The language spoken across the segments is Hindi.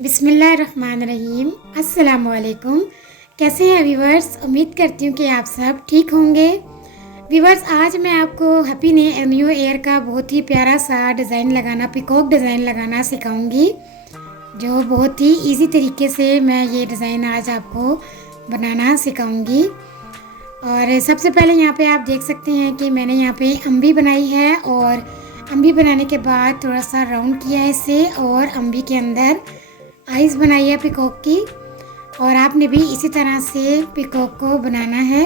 बिस्मिल्लाहिर्रहमानिर्रहीम। अस्सलामुअलैकुम। कैसे हैं व्यूवर्स? उम्मीद करती हूँ कि आप सब ठीक होंगे। व्यूवर्स, आज मैं आपको हैप्पी न्यू ईयर का बहुत ही प्यारा सा डिज़ाइन लगाना, पिकॉक डिज़ाइन लगाना सिखाऊंगी, जो बहुत ही इजी तरीके से मैं ये डिज़ाइन आज आपको बनाना सिखाऊंगी। और सबसे पहले यहाँ पे आप देख सकते हैं कि मैंने यहाँ पे अम्बी बनाई है, और अम्बी बनाने के बाद थोड़ा सा राउंड किया है इसे, और अम्बी के अंदर आइस बनाई है पिकॉक की। और आपने भी इसी तरह से पिकॉक को बनाना है।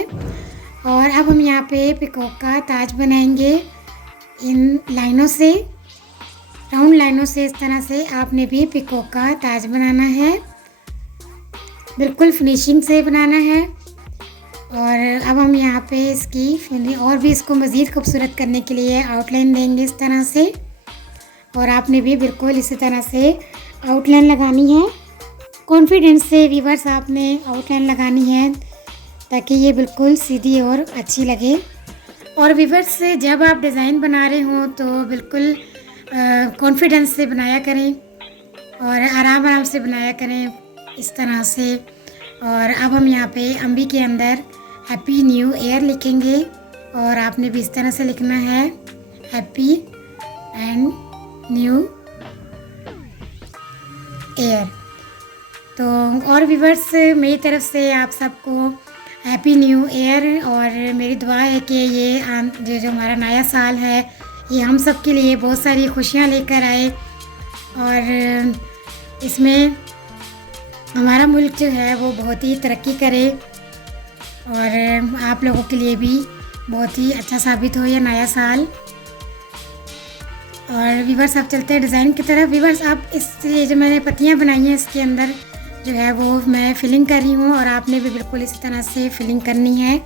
और अब हम यहाँ पे पिकॉक का ताज बनाएंगे इन लाइनों से, राउंड लाइनों से। इस तरह से आपने भी पिकॉक का ताज बनाना है, बिल्कुल फिनिशिंग से बनाना है। और अब हम यहाँ पे इसकी और भी इसको मज़ीद खूबसूरत करने के लिए आउटलाइन देंगे इस तरह से। और आपने भी बिल्कुल इसी तरह से आउटलाइन लगानी है। कॉन्फिडेंस से व्यूवर्स आपने आउटलाइन लगानी है, ताकि ये बिल्कुल सीधी और अच्छी लगे। और व्यूवर्स, जब आप डिज़ाइन बना रहे हों तो बिल्कुल कॉन्फिडेंस से बनाया करें और आराम आराम से बनाया करें इस तरह से। और अब हम यहाँ पे अम्बी के अंदर हैप्पी न्यू ईयर लिखेंगे, और आपने भी इस तरह से लिखना है, हैप्पी एंड न्यू ईयर। तो और व्यूवर्स, मेरी तरफ से आप सबको हैप्पी न्यू ईयर। और मेरी दुआ है कि ये जो हमारा नया साल है, ये हम सब के लिए बहुत सारी खुशियाँ लेकर आए, और इसमें हमारा मुल्क जो है वो बहुत ही तरक्की करे, और आप लोगों के लिए भी बहुत ही अच्छा साबित हो ये नया साल। और व्यूवर्स, अब चलते हैं डिज़ाइन की तरफ। व्यूवर्स, आप ये जो मैंने पत्तियां बनाई हैं, इसके अंदर जो है वो मैं फिलिंग कर रही हूँ, और आपने भी बिल्कुल इसी तरह से फिलिंग करनी है।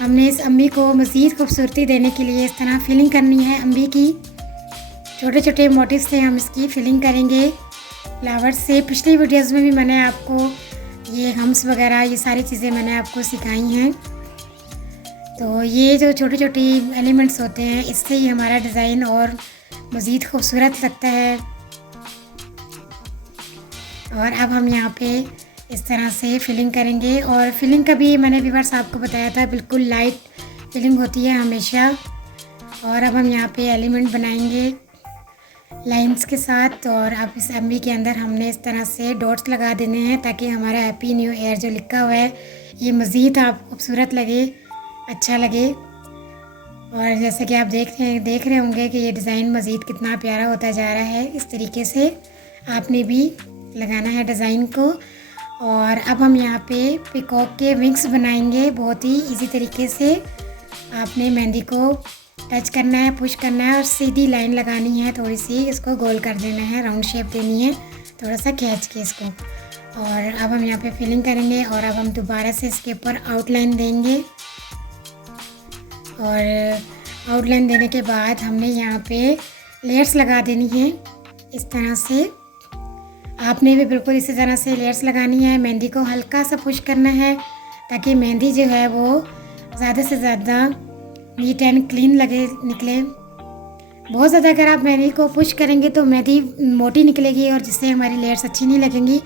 हमने इस अम्बी को मज़ीद खूबसूरती देने के लिए इस तरह फिलिंग करनी है अम्बी की। छोटे छोटे मोटिव से हम इसकी फिलिंग करेंगे फ्लावर्स से। पिछली वीडियोज़ में भी मैंने आपको ये हम्स वगैरह, ये सारी चीज़ें मैंने आपको सिखाई हैं। तो ये जो छोटे छोटे एलिमेंट्स होते हैं, इससे ही हमारा डिज़ाइन और मज़ीद खूबसूरत लगता है। और अब हम यहाँ पे इस तरह से फिलिंग करेंगे, और फिलिंग का भी मैंने व्यूअर्स आपको बताया था, बिल्कुल लाइट फिलिंग होती है हमेशा। और अब हम यहाँ पे एलिमेंट बनाएंगे लाइंस के साथ। और अब इस अम्बी के अंदर हमने इस तरह से डॉट्स लगा देने हैं, ताकि हमारा हैप्पी न्यू ईयर जो लिखा हुआ है ये मज़ीद आप खूबसूरत लगे, अच्छा लगे। और जैसे कि आप देख रहे होंगे कि ये डिज़ाइन मज़ीद कितना प्यारा होता जा रहा है। इस तरीके से आपने भी लगाना है डिज़ाइन को। और अब हम यहाँ पे पिकॉक के विंग्स बनाएंगे बहुत ही इजी तरीके से। आपने मेहंदी को टच करना है, पुश करना है, और सीधी लाइन लगानी है, थोड़ी सी इसको गोल कर देना है, राउंड शेप देनी है, थोड़ा सा खींच के इसको। और अब हम यहाँ पे फिलिंग करेंगे, और अब हम दोबारा से इसके ऊपर आउटलाइन देंगे। और आउटलाइन देने के बाद हमने यहाँ पे लेयर्स लगा देनी है इस तरह से। आपने भी बिल्कुल इसी तरह से लेयर्स लगानी है। मेहंदी को हल्का सा पुश करना है, ताकि मेहंदी जो है वो ज़्यादा से ज़्यादा नीट एंड क्लीन निकले। बहुत ज़्यादा अगर आप मेहंदी को पुश करेंगे तो मेहंदी मोटी निकलेगी, और जिससे हमारी लेयर्स अच्छी नहीं लगेंगी।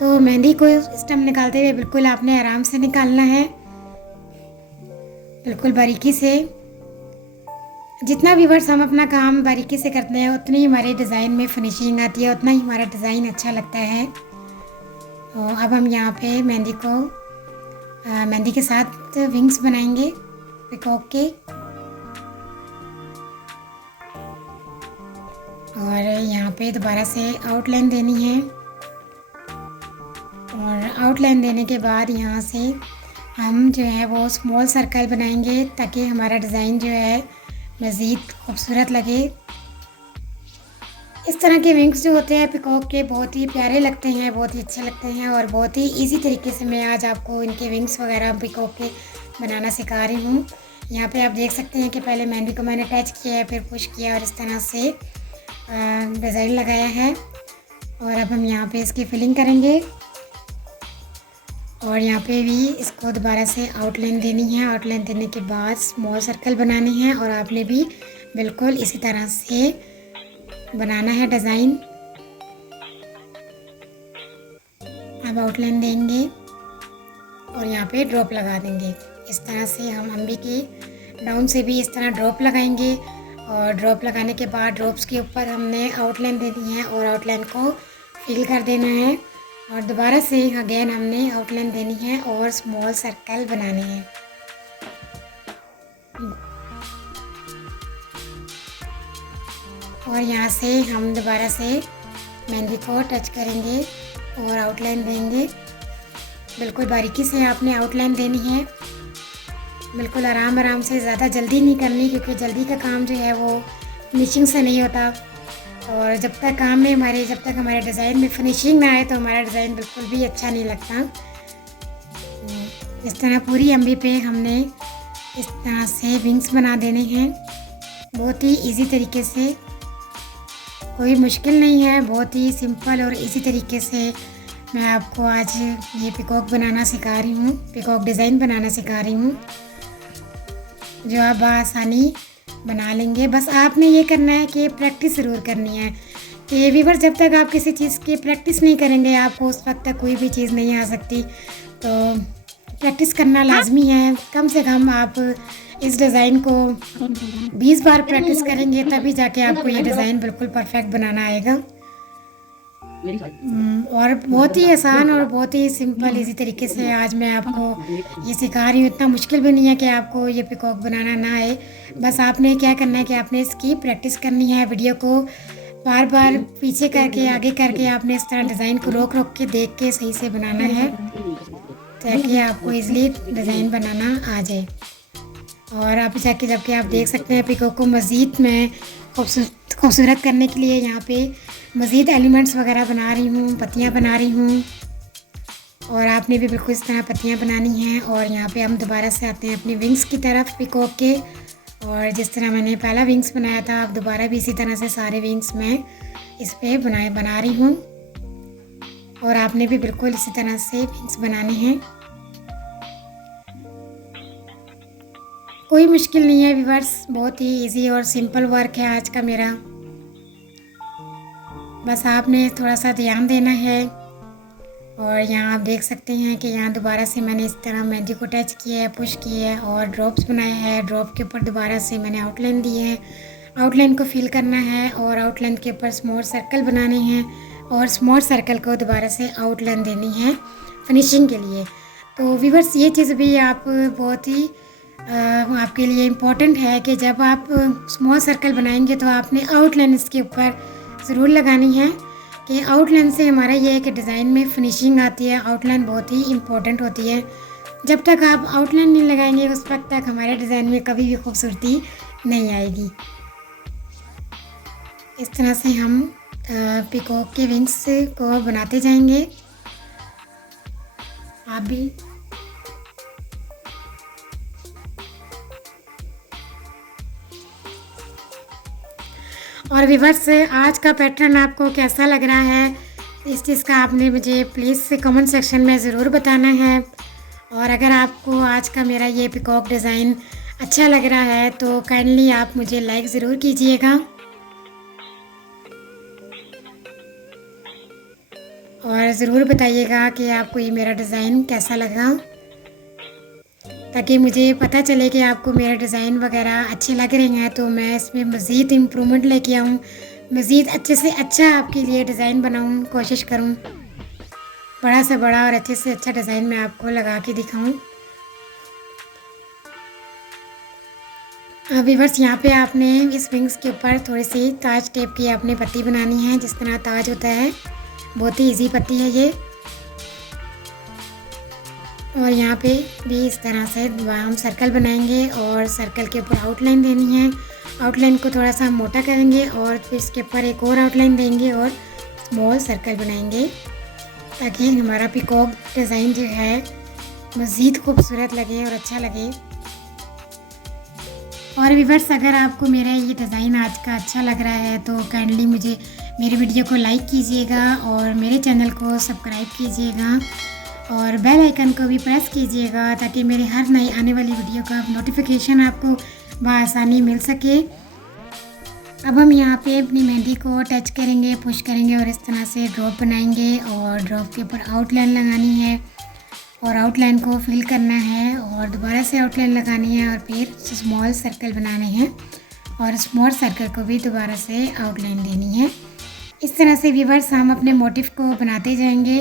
तो मेहंदी को इस टाइम निकालते हुए बिल्कुल आपने आराम से निकालना है, बिल्कुल बारीकी से। जितना व्यूअर्स हम अपना काम बारीकी से करते हैं, उतनी ही हमारे डिज़ाइन में फिनिशिंग आती है, उतना ही हमारा डिज़ाइन अच्छा लगता है। तो अब हम यहाँ पे मेहंदी के साथ विंग्स बनाएंगे पिकॉक के। और यहाँ पे दोबारा से आउटलाइन देनी है, और आउटलाइन देने के बाद यहाँ से हम जो है वो स्मॉल सर्कल बनाएंगे, ताकि हमारा डिज़ाइन जो है मज़ीद खूबसूरत लगे। इस तरह के विंग्स जो होते हैं पिकॉक के, बहुत ही प्यारे लगते हैं, बहुत ही अच्छे लगते हैं, और बहुत ही इजी तरीके से मैं आज आपको इनके विंग्स वगैरह पिकॉक के बनाना सिखा रही हूँ। यहाँ पे आप देख सकते हैं कि पहले मेहंदी को मैंने टच किया है, फिर पुश किया, और इस तरह से डिज़ाइन लगाया है। और अब हम यहाँ पे इसकी फिलिंग करेंगे, और यहाँ पे भी इसको दोबारा से आउटलाइन देनी है। आउटलाइन देने के बाद स्मॉल सर्कल बनानी है, और आपने भी बिल्कुल इसी तरह से बनाना है डिज़ाइन। अब आउटलाइन देंगे और यहाँ पे ड्रॉप लगा देंगे। इस तरह से हम अम्बी के डाउन से भी इस तरह ड्रॉप लगाएंगे और ड्रॉप लगाने के बाद ड्रॉप्स के ऊपर हमने आउटलाइन देनी है और आउटलाइन को फिल कर देना है और दोबारा से अगेन हमने आउटलाइन देनी है और स्मॉल सर्कल बनाने हैं। और यहाँ से हम दोबारा से मेहंदी को टच करेंगे और आउटलाइन देंगे। बिल्कुल बारीकी से आपने आउटलाइन देनी है, बिल्कुल आराम आराम से, ज़्यादा जल्दी नहीं करनी क्योंकि जल्दी का काम जो है वो फिनिशिंग से नहीं होता। और जब तक हमारे डिज़ाइन में फिनिशिंग ना आए तो हमारा डिज़ाइन बिल्कुल भी अच्छा नहीं लगता। इस तरह पूरी अम्बी पे हमने इस तरह से विंग्स बना देने हैं, बहुत ही इजी तरीके से, कोई मुश्किल नहीं है, बहुत ही सिंपल और इजी तरीके से मैं आपको आज ये पिकॉक बनाना सिखा रही हूँ, पिकॉक डिज़ाइन बनाना सिखा रही हूँ जो आप आसानी बना लेंगे। बस आपने ये करना है कि प्रैक्टिस ज़रूर करनी है कि व्यूअर्स जब तक आप किसी चीज़ की प्रैक्टिस नहीं करेंगे आपको उस वक्त तक कोई भी चीज़ नहीं आ सकती। तो प्रैक्टिस करना लाजमी है, कम से कम आप इस डिज़ाइन को 20 बार प्रैक्टिस करेंगे तभी जाके आपको ये डिज़ाइन बिल्कुल परफेक्ट बनाना आएगा। और बहुत ही आसान और बहुत ही सिंपल इजी तरीके से आज मैं आपको ये सिखा रही हूँ। इतना मुश्किल भी नहीं है कि आपको ये पिकॉक बनाना ना आए, बस आपने क्या करना है कि आपने इसकी प्रैक्टिस करनी है। वीडियो को बार बार पीछे करके आगे करके आपने इस तरह डिज़ाइन को रोक रोक के देख के सही से बनाना है ताकि आपको इजीली डिज़ाइन बनाना आ जाए। और आप जाके जबकि आप देख सकते हैं पिकॉक को मज़ीद मैं खूबसूरत करने के लिए यहाँ पे मज़ीद एलिमेंट्स वगैरह बना रही हूँ, पत्तियाँ बना रही हूँ और आपने भी बिल्कुल इस तरह पत्तियाँ बनानी हैं। और यहाँ पे हम दोबारा से आते हैं अपनी विंग्स की तरफ पिकॉक के, और जिस तरह मैंने पहला विंग्स बनाया था अब दोबारा भी इसी तरह से सारे विंग्स मैं इस पे बना रही हूँ और आपने भी बिल्कुल इसी तरह से विंग्स बनाने हैं। कोई मुश्किल नहीं है व्यूअर्स, बहुत ही इजी और सिंपल वर्क है आज का मेरा, बस आपने थोड़ा सा ध्यान देना है। और यहाँ आप देख सकते हैं कि यहाँ दोबारा से मैंने इस तरह मेहंदी को टच किया है, पुश किया है और ड्रॉप्स बनाया है। ड्रॉप के ऊपर दोबारा से मैंने आउटलाइन दी है, आउटलाइन को फिल करना है और आउटलाइन के ऊपर स्मॉल सर्कल बनाने हैं और स्मॉल सर्कल को दोबारा से आउटलाइन देनी है फिनिशिंग के लिए। तो व्यूअर्स ये चीज़ भी आप बहुत ही आपके लिए इम्पोर्टेंट है कि जब आप स्मॉल सर्कल बनाएंगे तो आपने आउटलाइन इसके ऊपर ज़रूर लगानी है कि आउटलाइन से हमारा ये है कि डिज़ाइन में फिनिशिंग आती है। आउटलाइन बहुत ही इम्पोर्टेंट होती है, जब तक आप आउटलाइन नहीं लगाएंगे उस वक्त तक हमारे डिज़ाइन में कभी भी खूबसूरती नहीं आएगी। इस तरह से हम पिकॉक के विंग्स को बनाते जाएंगे। आप भी और व्यूअर्स आज का पैटर्न आपको कैसा लग रहा है इस चीज़ का आपने मुझे प्लीज़ कमेंट सेक्शन में ज़रूर बताना है। और अगर आपको आज का मेरा ये पिकॉक डिज़ाइन अच्छा लग रहा है तो काइंडली आप मुझे लाइक ज़रूर कीजिएगा और ज़रूर बताइएगा कि आपको ये मेरा डिज़ाइन कैसा लगा, ताकि मुझे पता चले कि आपको मेरा डिज़ाइन वगैरह अच्छे लग रहे हैं तो मैं इसमें मज़ीद इम्प्रूवमेंट लेके आऊँ, मज़ीद अच्छे से अच्छा आपके लिए डिज़ाइन बनाऊँ, कोशिश करूँ बड़ा से बड़ा और अच्छे से अच्छा डिज़ाइन मैं आपको लगा के दिखाऊँ। व्यूअर्स यहाँ पे आपने इस विंग्स के ऊपर थोड़ी सी ताज टेप की आपने पत्ती बनानी है, जिस तरह ताज होता है, बहुत ही इजी पत्ती है ये। और यहाँ पे भी इस तरह से हम सर्कल बनाएंगे और सर्कल के ऊपर आउटलाइन देनी है। आउटलाइन को थोड़ा सा मोटा करेंगे और फिर इसके ऊपर एक और आउटलाइन देंगे और स्मॉल सर्कल बनाएंगे ताकि हमारा पिकॉक डिज़ाइन जो है मज़ीद खूबसूरत लगे और अच्छा लगे। और व्यूअर्स अगर आपको मेरा ये डिज़ाइन आज का अच्छा लग रहा है तो काइंडली मुझे मेरी वीडियो को लाइक कीजिएगा और मेरे चैनल को सब्सक्राइब कीजिएगा और बेल आइकन को भी प्रेस कीजिएगा ताकि मेरे हर नई आने वाली वीडियो का नोटिफिकेशन आपको बआसानी मिल सके। अब हम यहाँ पे अपनी मेहंदी को टच करेंगे, पुश करेंगे और इस तरह से ड्रॉप बनाएंगे और ड्रॉप के ऊपर आउटलाइन लगानी है और आउटलाइन को फिल करना है और दोबारा से आउटलाइन लगानी है और फिर स्मॉल सर्कल बनाने हैं और स्मॉल सर्कल को भी दोबारा से आउटलाइन देनी है। इस तरह से व्यूअर्स हम अपने मोटिव को बनाते जाएंगे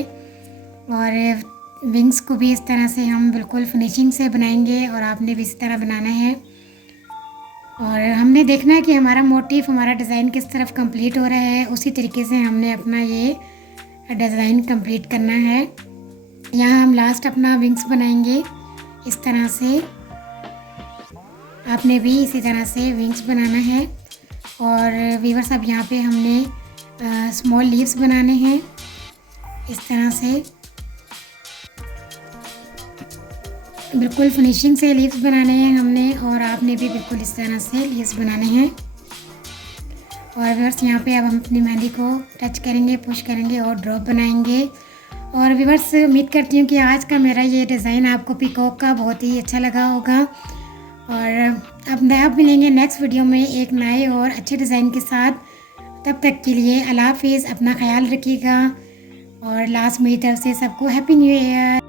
और विंग्स को भी इस तरह से हम बिल्कुल फिनिशिंग से बनाएंगे और आपने भी इसी तरह बनाना है। और हमने देखना है कि हमारा मोटिव, हमारा डिज़ाइन किस तरफ कंप्लीट हो रहा है, उसी तरीके से हमने अपना ये डिज़ाइन कंप्लीट करना है। यहाँ हम लास्ट अपना विंग्स बनाएंगे इस तरह से। आपने भी इसी तरह से विंग्स बनाना है। और व्यूअर्स अब यहाँ पे हमने स्मॉल लीव्स बनाने हैं इस तरह से, बिल्कुल फिनिशिंग से लीव्स बनाने हैं हमने और आपने भी बिल्कुल इस तरह से लीव्स बनाने हैं। और व्यूअर्स यहाँ पे अब हम अपनी मेहंदी को टच करेंगे, पुश करेंगे और ड्रॉप बनाएंगे। और व्यूअर्स उम्मीद करती हूँ कि आज का मेरा ये डिज़ाइन आपको पीकॉक का बहुत ही अच्छा लगा होगा। और अब मिलेंगे नेक्स्ट वीडियो में एक नए और अच्छे डिज़ाइन के साथ। तब तक के लिए अल्लाह हाफिज़, अपना ख्याल रखिएगा और लास्ट मेरी तरफ से सबको हैप्पी न्यू ईयर।